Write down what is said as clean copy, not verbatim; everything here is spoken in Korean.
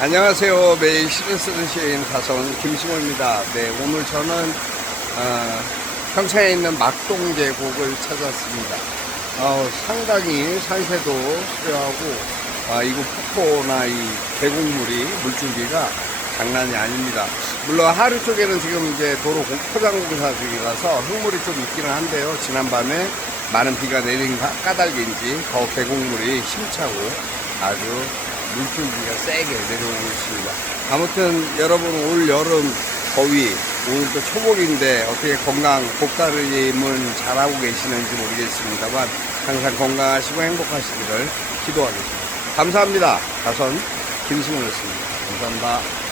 안녕하세요. 매일 시를 쓰는 시인 가성 김승호입니다. 네, 오늘 저는 평창에 있는 막동계곡을 찾았습니다. 상당히 산세도 수려하고 이곳 폭포나 이 계곡물이 물줄기가 장난이 아닙니다. 물론 하류 쪽에는 지금 이제 도로 포장 공사 중이라서 흙물이 좀 있기는 한데요. 지난밤에 많은 비가 내린 까닭인지 더 계곡물이 힘차고 아주 물줄기가 세게 내려오고 있습니다. 아무튼 여러분, 올 여름 더위, 오늘 또 초복인데 어떻게 건강 복다림은 잘하고 계시는지 모르겠습니다만 항상 건강하시고 행복하시기를 기도하겠습니다. 감사합니다. 가선 김승호였습니다. 감사합니다.